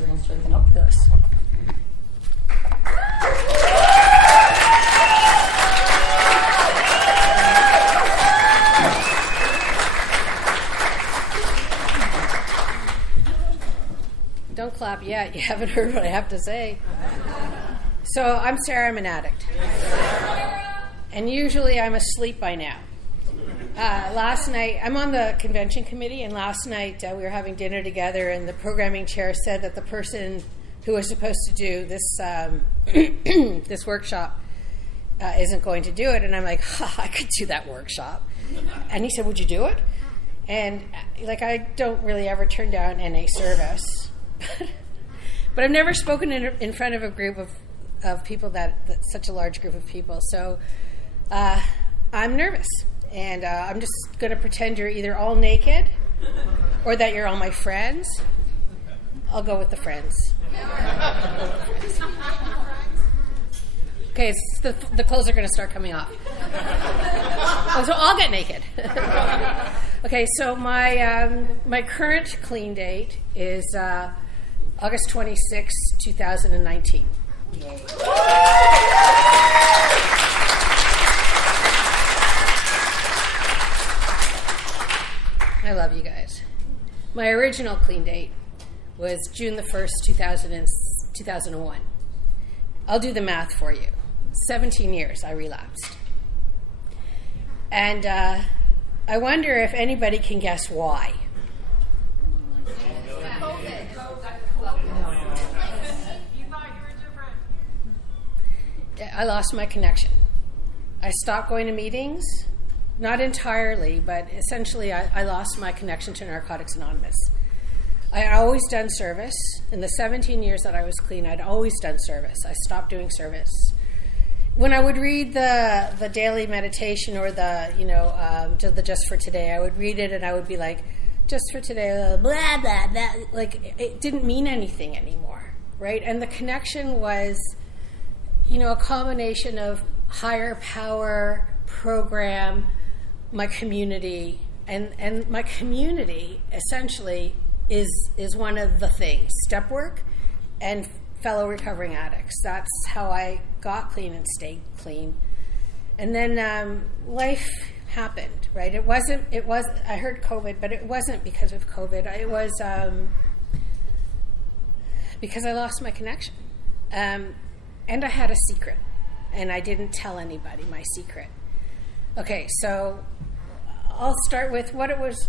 nursery and strengthen up this. Don't clap yet. You haven't heard what I have to say. So I'm Sara. I'm an addict. And usually I'm asleep by now. Last night, I'm on the convention committee, and last night we were having dinner together, and the programming chair said that the person who was supposed to do this this workshop isn't going to do it. And I'm like, I could do that workshop. And he said, would you do it? And I don't really ever turn down NA service. But I've never spoken in front of a group of people that's such a large group of people. So I'm nervous. And I'm just going to pretend you're either all naked or that you're all my friends. I'll go with the friends. Okay, the clothes are going to start coming off. Oh, so I'll get naked. Okay, so my current clean date is August 26, 2019. I love you guys. My original clean date was June the 1st, 2001. I'll do the math for you. 17 years I relapsed. And I wonder if anybody can guess why. I lost my connection. I stopped going to meetings, not entirely, but essentially I lost my connection to Narcotics Anonymous. I had always done service. In the 17 years that I was clean, I'd always done service. I stopped doing service. When I would read the daily meditation or the Just for Today, I would read it and I would be like, just for today, blah, blah, blah. Like, it didn't mean anything anymore, right? And the connection was, a combination of higher power, program, my community, and my community essentially is one of the things, step work and fellow recovering addicts. That's how I got clean and stayed clean. And then life happened, right? I heard COVID, but it wasn't because of COVID. It was because I lost my connection. And I had a secret, and I didn't tell anybody my secret. Okay, so I'll start with what it was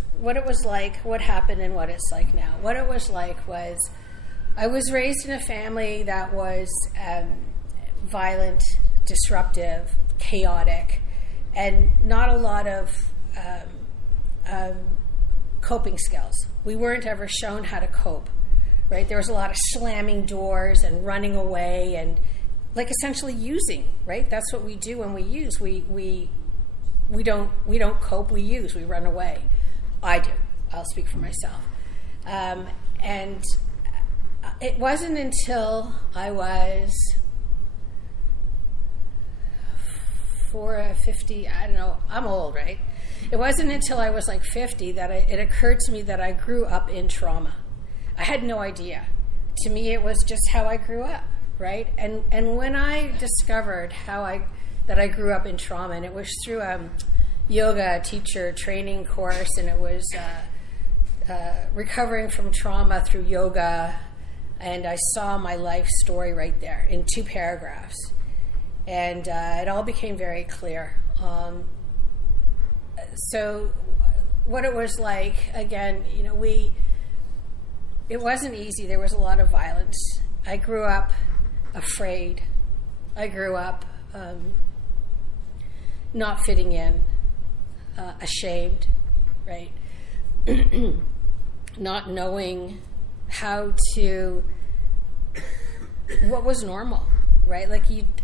like, what happened, and what it's like now. What it was like was I was raised in a family that was violent, disruptive, chaotic, and not a lot of coping skills. We weren't ever shown how to cope, right? There was a lot of slamming doors and running away and essentially using, right? That's what we do when we use. We don't cope, we use, we run away. I do. I'll speak for myself. And it wasn't until I was 50, I don't know, I'm old, right? It wasn't until I was 50 that it occurred to me that I grew up in trauma. I had no idea. To me, it was just how I grew up, right? And when I discovered that I grew up in trauma, and it was through a yoga teacher training course, and it was recovering from trauma through yoga, and I saw my life story right there in 2 paragraphs. And it all became very clear. So what it was like, again, it wasn't easy. There was a lot of violence. I grew up afraid. I grew up not fitting in, ashamed, right? Not knowing what was normal, right?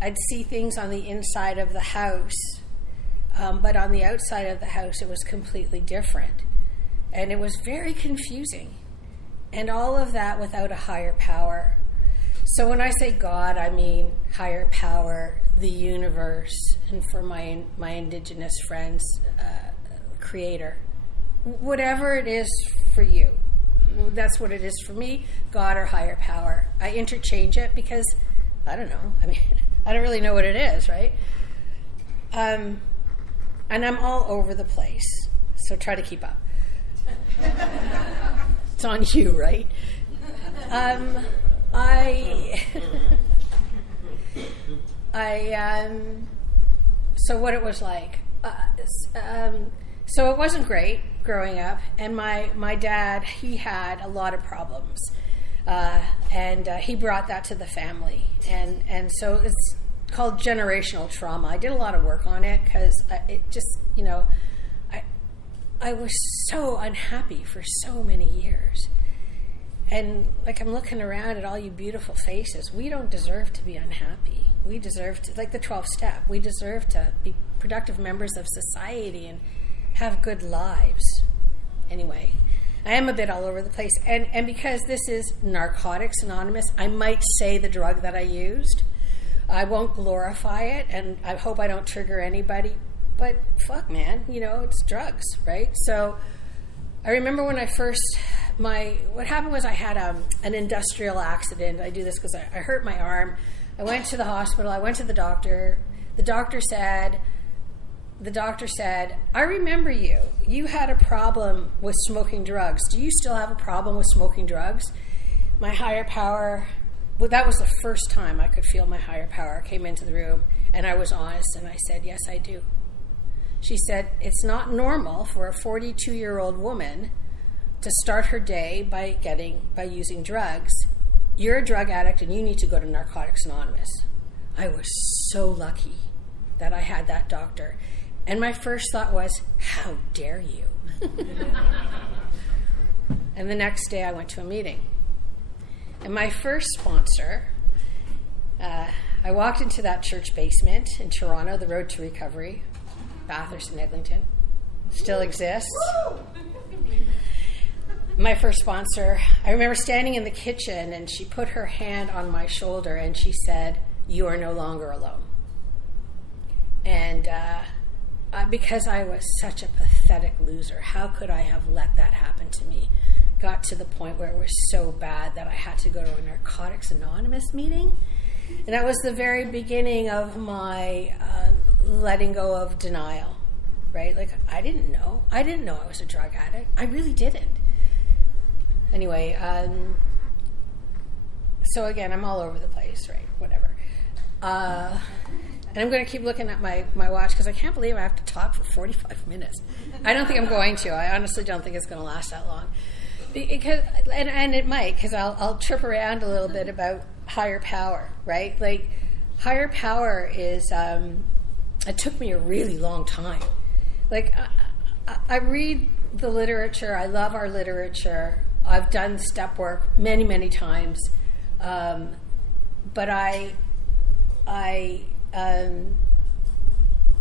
I'd see things on the inside of the house, but on the outside of the house, it was completely different. And it was very confusing. And all of that without a higher power. So when I say God, I mean higher power, the universe, and for my Indigenous friends, Creator. Whatever it is for you, that's what it is for me, God or higher power. I interchange it because, I don't know. I mean, I don't really know what it is, right? And I'm all over the place, so try to keep up. It's on you, right? So what it was like. So it wasn't great growing up, and my dad, he had a lot of problems, and he brought that to the family, and so it's called generational trauma. I did a lot of work on it because it just, I was so unhappy for so many years. And like, I'm looking around at all you beautiful faces. We don't deserve to be unhappy. We deserve to, like the 12th step, we deserve to be productive members of society and have good lives. Anyway, I am a bit all over the place. And because this is Narcotics Anonymous, I might say the drug that I used. I won't glorify it, and I hope I don't trigger anybody. But fuck, man, it's drugs, right? So I remember when what happened was I had an industrial accident. I do this because I hurt my arm. I went to the hospital. I went to the doctor. The doctor said, I remember you. You had a problem with smoking drugs. Do you still have a problem with smoking drugs? My higher power, well, that was the first time I could feel my higher power came into the room, and I was honest, and I said, yes, I do. She said, it's not normal for a 42-year-old woman to start her day by using drugs. You're a drug addict and you need to go to Narcotics Anonymous. I was so lucky that I had that doctor. And my first thought was, how dare you? And the next day I went to a meeting. And my first sponsor, I walked into that church basement in Toronto, the Road to Recovery, Bathurst and Eglinton, still exists. My first sponsor, I remember standing in the kitchen, and she put her hand on my shoulder and she said, you are no longer alone. And because I was such a pathetic loser, how could I have let that happen to me? Got to the point where it was so bad that I had to go to a Narcotics Anonymous meeting. And that was the very beginning of my letting go of denial, right? Like, I didn't know I was a drug addict. I really didn't. Anyway, so again, I'm all over the place, right? Whatever. And I'm going to keep looking at my watch because I can't believe I have to talk for 45 minutes. I don't think I'm going to. I honestly don't think it's going to last that long. Because, and it might, because I'll trip around a little bit about higher power, right? Like, higher power is, it took me a really long time. Like, I read the literature. I love our literature. I've done step work many, many times. But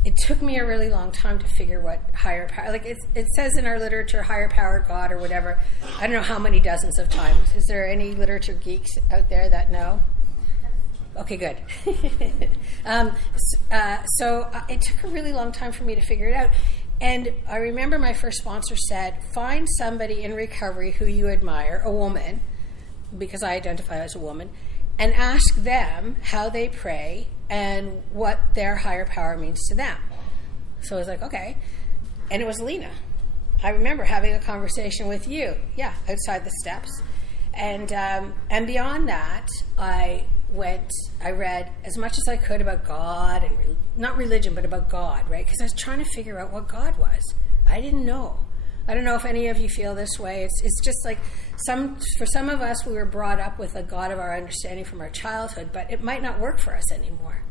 it took me a really long time to figure what higher power, like it says in our literature, higher power, God, or whatever. I don't know how many dozens of times. Is there any literature geeks out there that know? Okay, good. So it took a really long time for me to figure it out. And I remember my first sponsor said, find somebody in recovery who you admire, a woman, because I identify as a woman, and ask them how they pray and what their higher power means to them. So I was like, okay. And it was Lena. I remember having a conversation with you, outside the steps. And beyond that, I read as much as I could about God, and not religion, but about God, right? Because I was trying to figure out what God was. I didn't know. I don't know if any of you feel this way. It's just like for some of us, we were brought up with a God of our understanding from our childhood, but it might not work for us anymore,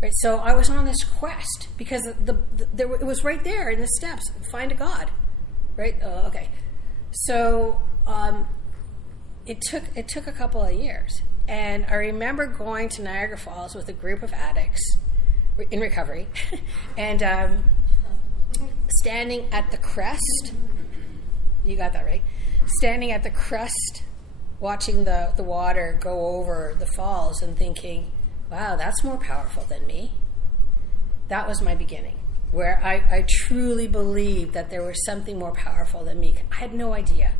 right? So I was on this quest because it was right there in the steps. Find a God, right? Okay. So it took a couple of years, and I remember going to Niagara Falls with a group of addicts in recovery, and standing at the crest. You got that right. Standing at the crest, watching the water go over the falls and thinking, wow, that's more powerful than me. That was my beginning, where I truly believed that there was something more powerful than me. I had no idea.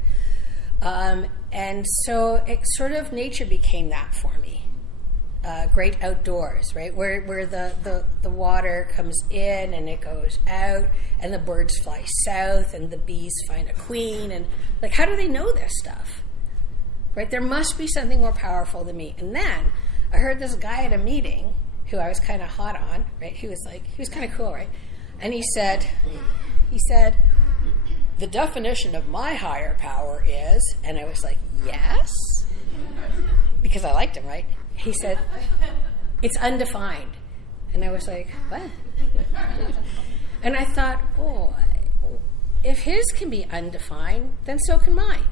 And so it sort of, nature became that for me. Great outdoors, right? Where the water comes in and it goes out, and the birds fly south, and the bees find a queen, and like, how do they know this stuff? Right? There must be something more powerful than me. And then I heard this guy at a meeting who I was kind of hot on, right? He was kind of cool, right? And he said, the definition of my higher power is, and I was like, yes, because I liked him, right? He said, it's undefined. And I was like, what? And I thought, oh, if his can be undefined, then so can mine,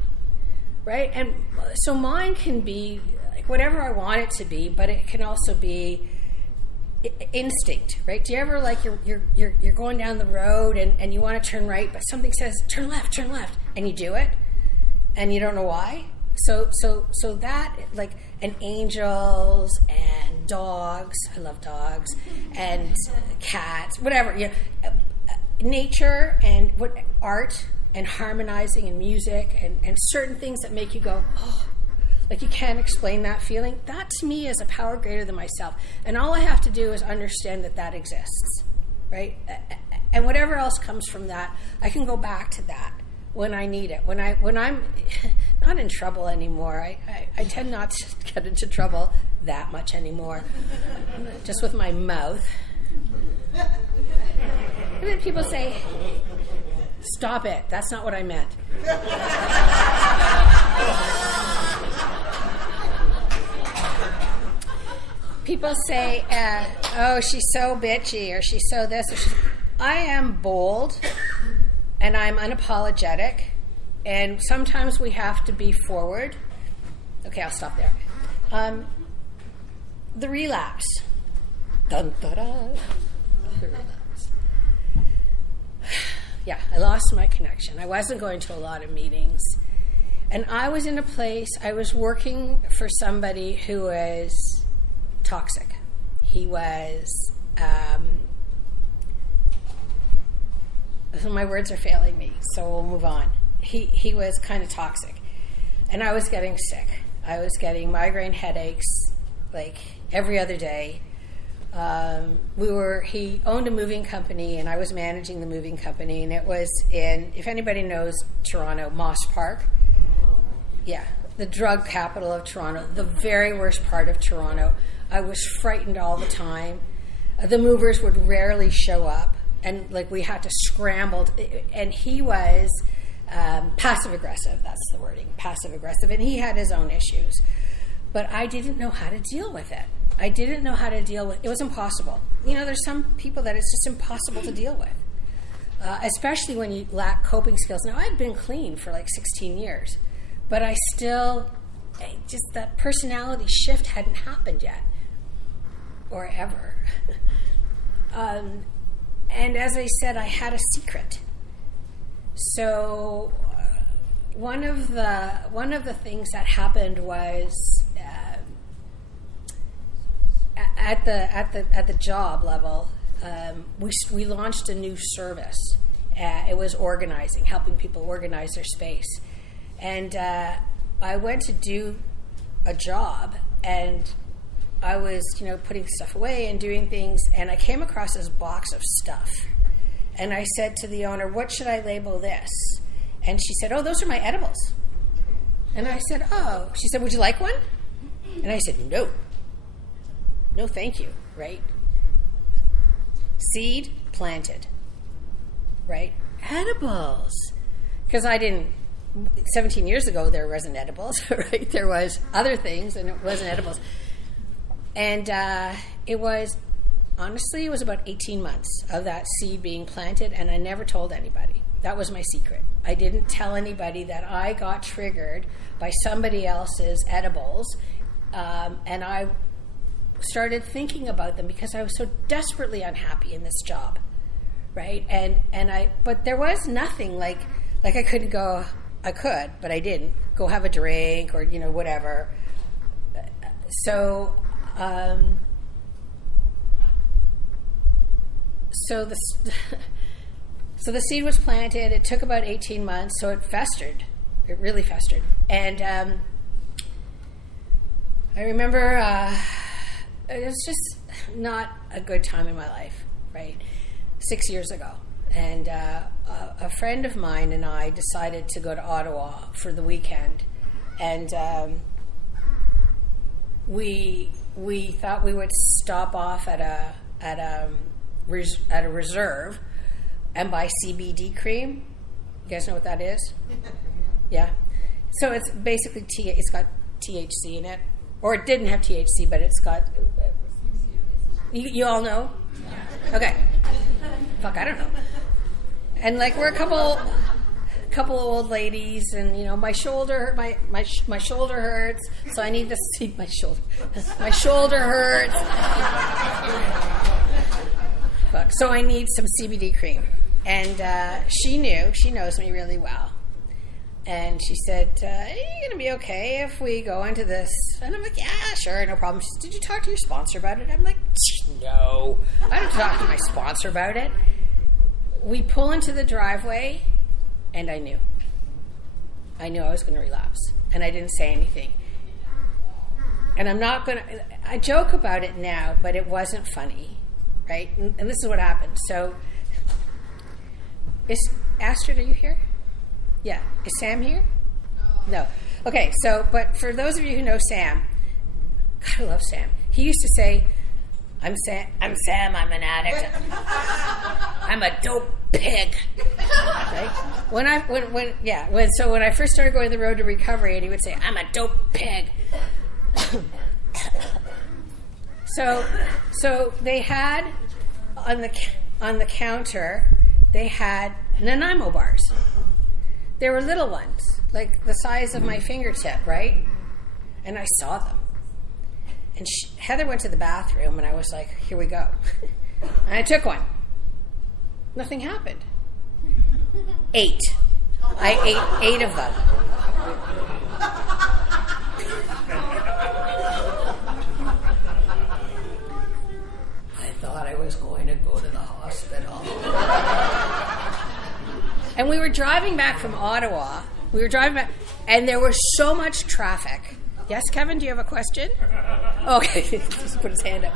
right? And so mine can be like whatever I want it to be, but it can also be instinct, right? Do you ever, like, you're going down the road and you want to turn right, but something says turn left, and you do it, and you don't know why? So that, like, and angels and dogs, I love dogs, and cats, whatever, nature and art and harmonizing and music and certain things that make you go, oh, like you can't explain that feeling. That to me is a power greater than myself. And all I have to do is understand that exists, right? And whatever else comes from that, I can go back to that when I need it. When I'm not in trouble anymore. I tend not to get into trouble that much anymore, just with my mouth. And then people say, stop it, that's not what I meant. People say, oh, she's so bitchy, or she's so this, or she's... I am bold, and I'm unapologetic, and sometimes we have to be forward. Okay, I'll stop there. The relapse. Dun, da, da. The relapse. Yeah, I lost my connection. I wasn't going to a lot of meetings. And I was in a place, I was working for somebody who was toxic. He was, my words are failing me, so we'll move on. He was kind of toxic. And I was getting sick. I was getting migraine headaches, like, every other day. He owned a moving company, and I was managing the moving company, and it was in, if anybody knows Toronto, Moss Park. Yeah, the drug capital of Toronto, the very worst part of Toronto. I was frightened all the time. The movers would rarely show up, and like we had to scramble. And he was passive aggressive. That's the wording, passive aggressive. And he had his own issues, but I didn't know how to deal with it. I didn't know how to deal with it. It was impossible. There's some people that it's just impossible to deal with, especially when you lack coping skills. Now, I'd been clean for like 16 years, but I still, just that personality shift hadn't happened yet, or ever. And as I said, I had a secret. So one of the things that happened was at the job level, we launched a new service. It was organizing, helping people organize their space. And I went to do a job, and I was, putting stuff away and doing things, and I came across this box of stuff. And I said to the owner, what should I label this? And she said, oh, those are my edibles. And I said, oh. She said, would you like one? And I said, no. No, thank you, right? Seed planted, right? Edibles. Because 17 years ago, there wasn't edibles, right? There was other things, and it wasn't edibles. And it was about 18 months of that seed being planted, and I never told anybody. That was my secret. I didn't tell anybody that I got triggered by somebody else's edibles, and I started thinking about them because I was so desperately unhappy in this job, right? But there was nothing like I couldn't go. I could, but I didn't go have a drink or whatever. So the seed was planted. It took about 18 months, so it festered It really festered. And I remember it was just not a good time in my life, right? 6 years ago. And a friend of mine and I decided to go to Ottawa for the weekend. And we thought we would stop off at a reserve and buy CBD cream. You guys know what that is? Yeah. So it's basically it's got THC in it, or it didn't have THC, but it's got. You all know? Okay. Fuck, I don't know. And like we're a couple of old ladies, and my shoulder hurts, so I need to see my shoulder. My shoulder hurts. Fuck. So I need some CBD cream. And she knows me really well. And she said, are you going to be okay if we go into this? And I'm like, yeah, sure, no problem. She said, did you talk to your sponsor about it? I'm like, no. I didn't talk to my sponsor about it. We pull into the driveway, and I knew. I knew I was going to relapse. And I didn't say anything. And I'm not going to... I joke about it now, but it wasn't funny, right? And this is what happened. So... Astrid, are you here? Yeah. Is Sam here? No. Okay, but for those of you who know Sam, God, I love Sam. He used to say, I'm Sam, I'm an addict. I'm a dope pig. Right? When I first started going the road to recovery, and he would say, I'm a dope pig. So they had on the counter, they had Nanaimo bars. They were little ones, like the size of my fingertip, right? And I saw them. And Heather went to the bathroom, and I was like, here we go. And I took one. Nothing happened. 8. I ate 8 of them. I thought I was going to go to the hospital. And we were driving back from Ottawa. And there was so much traffic. Yes, Kevin, do you have a question? Okay, just put his hand up.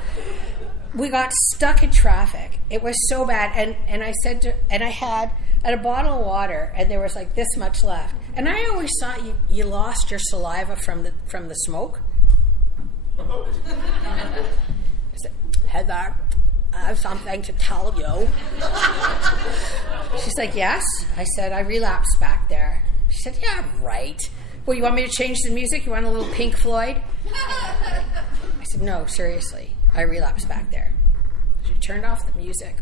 We got stuck in traffic. It was so bad. And I said I had a bottle of water, and there was like this much left. And I always thought you lost your saliva from the smoke. I said, Heather, I have something to tell you. She's like, yes? I said, I relapsed back there. She said, yeah, right. Well, you want me to change the music? You want a little Pink Floyd? I said, no, seriously. I relapsed back there. She turned off the music.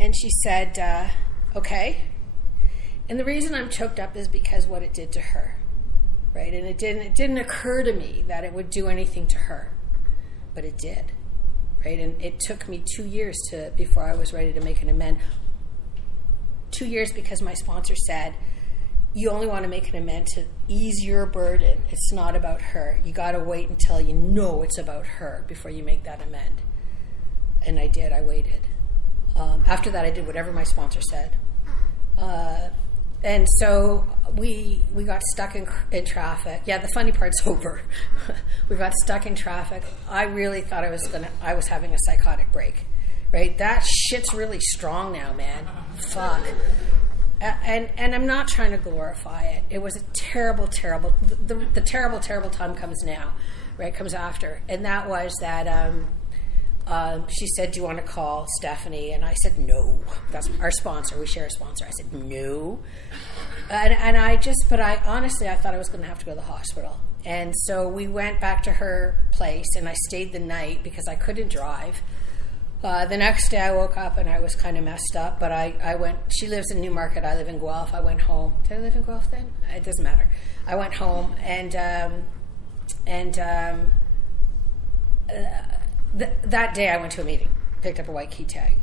And she said, okay. And the reason I'm choked up is because what it did to her. Right? And it didn't occur to me that it would do anything to her. But it did. Right? And it took me 2 years before I was ready to make an amend. 2 years because my sponsor said, you only want to make an amend to ease your burden. It's not about her. You got to wait until you know it's about her before you make that amend. And I did. I waited. After that, I did whatever my sponsor said. And so we got stuck in traffic. Yeah, the funny part's over. We got stuck in traffic. I really thought I was having a psychotic break. Right? That shit's really strong now, man. Fuck. And I'm not trying to glorify it. It was a terrible, terrible. The terrible, terrible time comes now, right? Comes after, and that was that. She said, "Do you want to call Stephanie?" And I said, "No." That's our sponsor. We share a sponsor. I said, "No," and I honestly, I thought I was going to have to go to the hospital. And so we went back to her place, and I stayed the night because I couldn't drive. The next day I woke up and I was kind of messed up, but I went, she lives in Newmarket, I live in Guelph, I went home. Did I live in Guelph then? It doesn't matter. I went home and that day I went to a meeting, picked up a white key tag.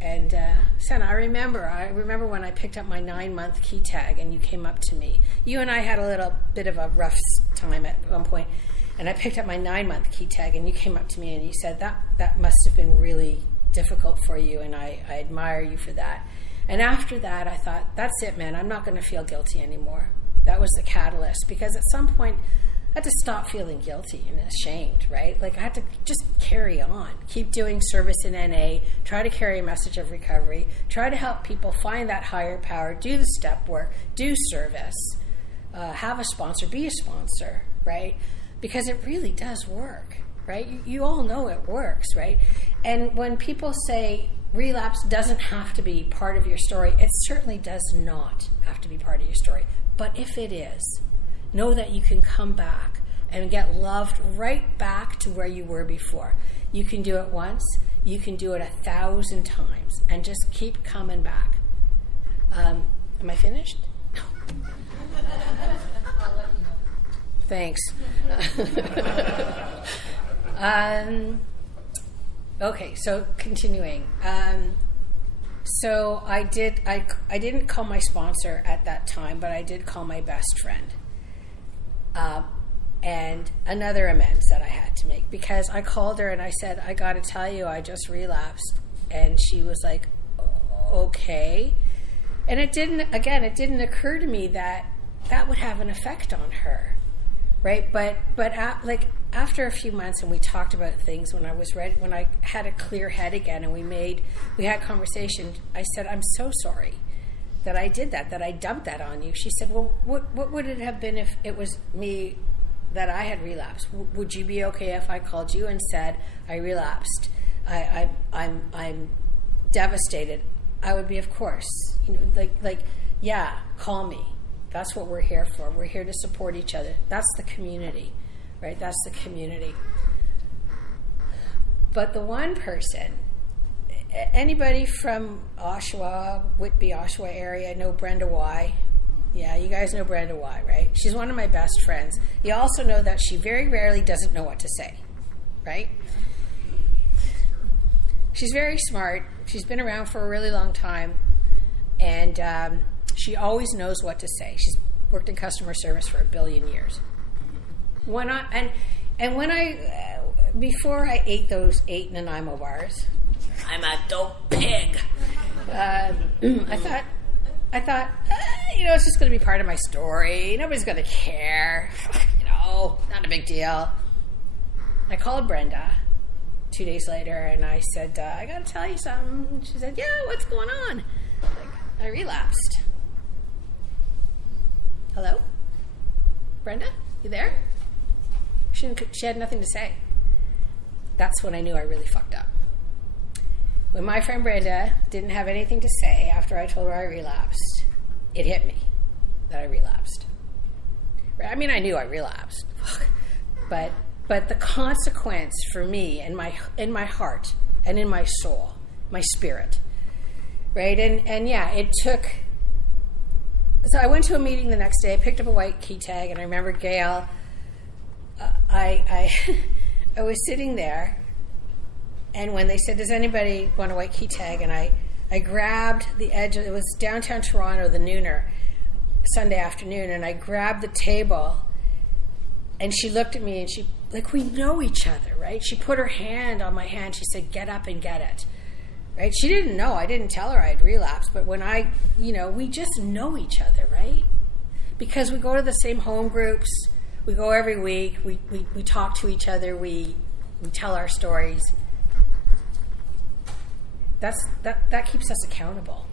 And Sara, I remember when I picked up my 9-month key tag and you came up to me. You and I had a little bit of a rough time at one point. And I picked up my 9-month key tag, and you came up to me and you said, that must have been really difficult for you, and I admire you for that. And after that, I thought, that's it, man. I'm not going to feel guilty anymore. That was the catalyst, because at some point, I had to stop feeling guilty and ashamed, right? Like, I had to just carry on, keep doing service in NA, try to carry a message of recovery, try to help people find that higher power, do the step work, do service, have a sponsor, be a sponsor, right? Because it really does work, right? You all know it works, right? And when people say relapse doesn't have to be part of your story, it certainly does not have to be part of your story. But if it is, know that you can come back and get loved right back to where you were before. You can do it once, you can do it 1,000 times, and just keep coming back. Am I finished? No. I'll let you know. Thanks. Okay, so continuing. So I didn't call my sponsor at that time, but I did call my best friend. And another amends that I had to make, because I called her and I said, I got to tell you, I just relapsed. And she was like, okay. And it didn't occur to me that that would have an effect on her, right? But after a few months, and we talked about things, when I was ready, when I had a clear head again, and we had conversation, I said, I'm so sorry that I did that I dumped that on you. She said, well, what would it have been if it was me that I had relapsed? Would you be okay if I called you and said, I relapsed? I'm devastated. I would be, of course, yeah, call me. That's what we're here for. We're here to support each other. That's the community, right? That's the community. But the one person, anybody from Oshawa, Whitby, Oshawa area, know Brenda Y? Yeah, you guys know Brenda Y, right? She's one of my best friends. You also know that she very rarely doesn't know what to say, right? She's very smart. She's been around for a really long time, and she always knows what to say. She's worked in customer service for 1 billion years. Before I ate those 8 Nanaimo bars, I'm a dope pig. I thought, it's just going to be part of my story. Nobody's going to care. Not a big deal. I called Brenda 2 days later, and I said, I got to tell you something. She said, yeah, what's going on? I relapsed. Hello? Brenda? You there? She had nothing to say. That's when I knew I really fucked up. When my friend Brenda didn't have anything to say after I told her I relapsed, it hit me that I relapsed. I mean, I knew I relapsed. But the consequence for me in my heart and in my soul, my spirit, right? And yeah, it took. So I went to a meeting the next day. I picked up a white key tag, and I remember Gail. I was sitting there, and when they said, "Does anybody want a white key tag?" and I grabbed the edge. It was downtown Toronto, the Nooner, Sunday afternoon, and I grabbed the table. And she looked at me, and she, we know each other, right? She put her hand on my hand. She said, "Get up and get it." Right? She didn't know. I didn't tell her I'd relapsed. But when we just know each other, right? Because we go to the same home groups. We go every week. We talk to each other. We tell our stories. That keeps us accountable.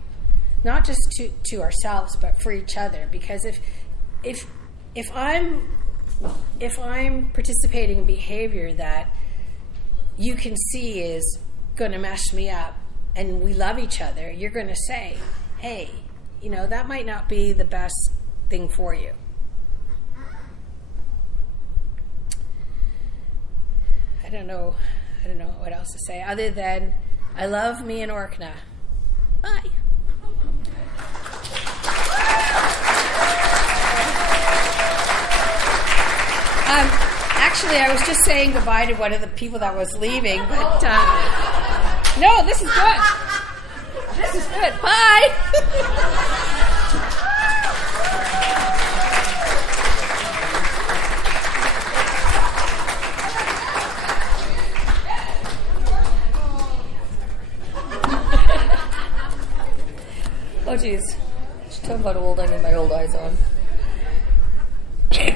Not just to ourselves, but for each other. Because if I'm participating in behavior that you can see is going to mess me up, and we love each other, you're going to say, hey, that might not be the best thing for you. I don't know what else to say other than I love me and Orkna. Bye. Actually, I was just saying goodbye to one of the people that was leaving, but no, this is good. This is good. Bye.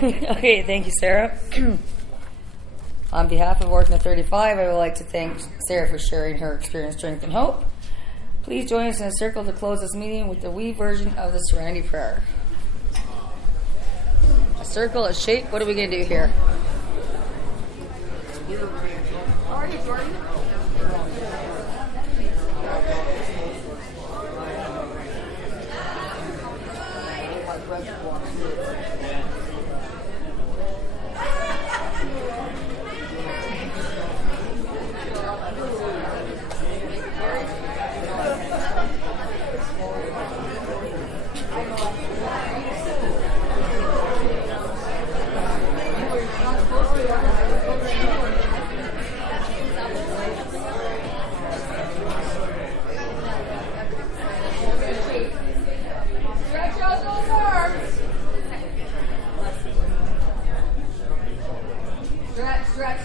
Okay, thank you, Sarah. On behalf of Working at 35, I would like to thank Sarah for sharing her experience, strength, and hope. Please join us in a circle to close this meeting with the wee version of the Serenity Prayer. A circle, a shape. What are we going to do here? How are you, Jordan?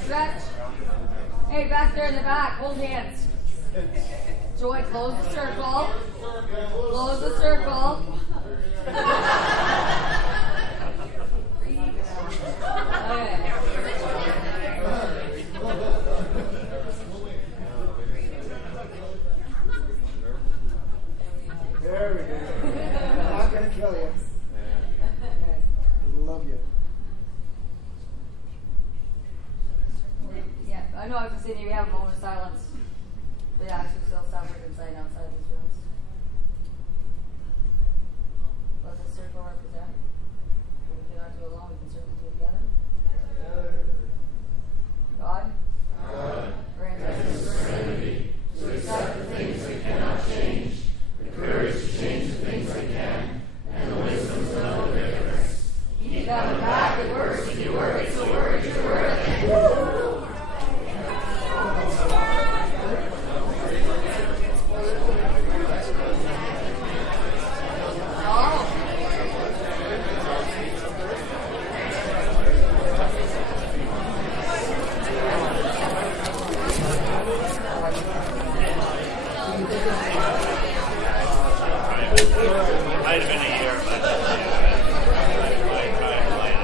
Stretch. Hey, back there in the back, hold hands. Joy, close the circle. Close the circle. Okay. There we go. I'm not going to kill you. Love you. Yeah, I know I was going to say maybe have a moment of silence. But actually still suffered inside and outside these rooms. Let the circle represent. What we cannot do alone, we can certainly do together. God. Grant us the serenity to accept the things we cannot change, the courage to change the things we can, and the wisdom to know the difference. Keep coming back, it works if you work, it's a word, it's a word.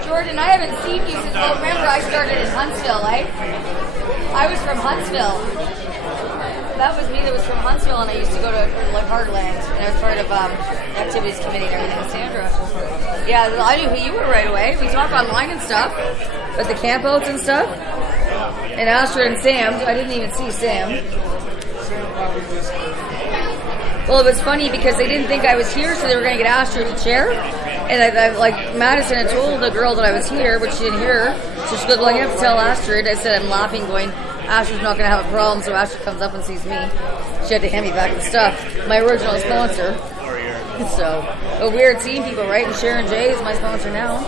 Jordan, I haven't seen you since, well, remember I started in Huntsville, right? I was from Huntsville. That was me that was from Huntsville, and I used to go to like Heartland, and I was part of activities committee and everything with Sandra. Yeah, I knew who you were right away. We talked online and stuff, with the campouts and stuff. And Astrid and Sam, I didn't even see Sam. Well, it was funny because they didn't think I was here, so they were going to get Astrid to chair. And I like Madison had told the girl that I was here, but she didn't hear her. So she goes, well, I have to tell Astrid. I said, I'm laughing, going, Astrid's not going to have a problem, so Astrid comes up and sees me. She had to hand me back the stuff. My original sponsor. So, but weird seeing people, right? And Sharon J is my sponsor now.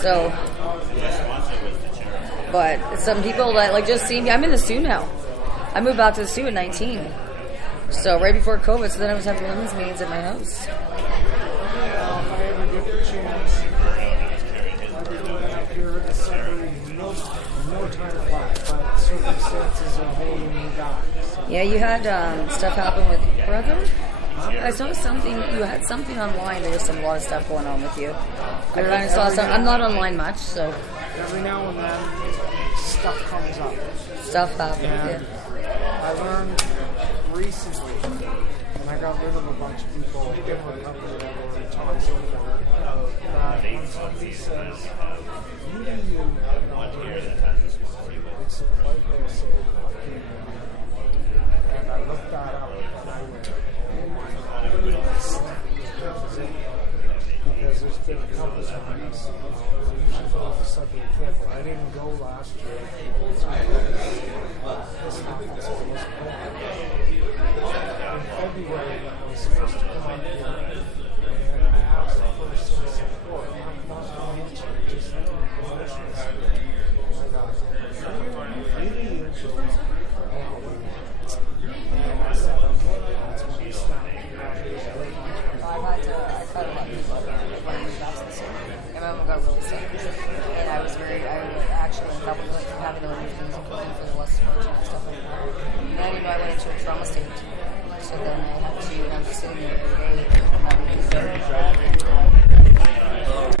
So, but some people that like just see me. I'm in the Sioux now. I moved back to the Sioux in 19. So right before COVID, so then I was having women's meetings at my house. If I ever get the chance, I'll be going up here in December. No time flat, but circumstances are holding me back. So. Yeah, you had stuff happen with brother. I saw something. You had something online. There was a lot of stuff going on with you. I kind of saw some. I'm not online much, so every now and then stuff comes up. Stuff happens. And yeah. I learned recently, and I got rid of a bunch of people in my company that were toxic. That when somebody says, "You do you," it's a polite way of saying, "Okay." And I looked that up, and I went, "Oh my God, that was it." Because there's been a couple times. I usually go for something careful. I didn't go last year. This happened, so it was in February, I was supposed to come up here, and I asked for some support. Not financial, just emotional support. And I got really injured. And I said, okay, that's when we stopped. I cut a lot of people out of my relapse. And my mom got really sick. And I actually went a couple of having to leave things including for the less fortunate and stuff like that. And I didn't know I went into a trauma state. So then I had to, and I'm just sitting there every day, and I'm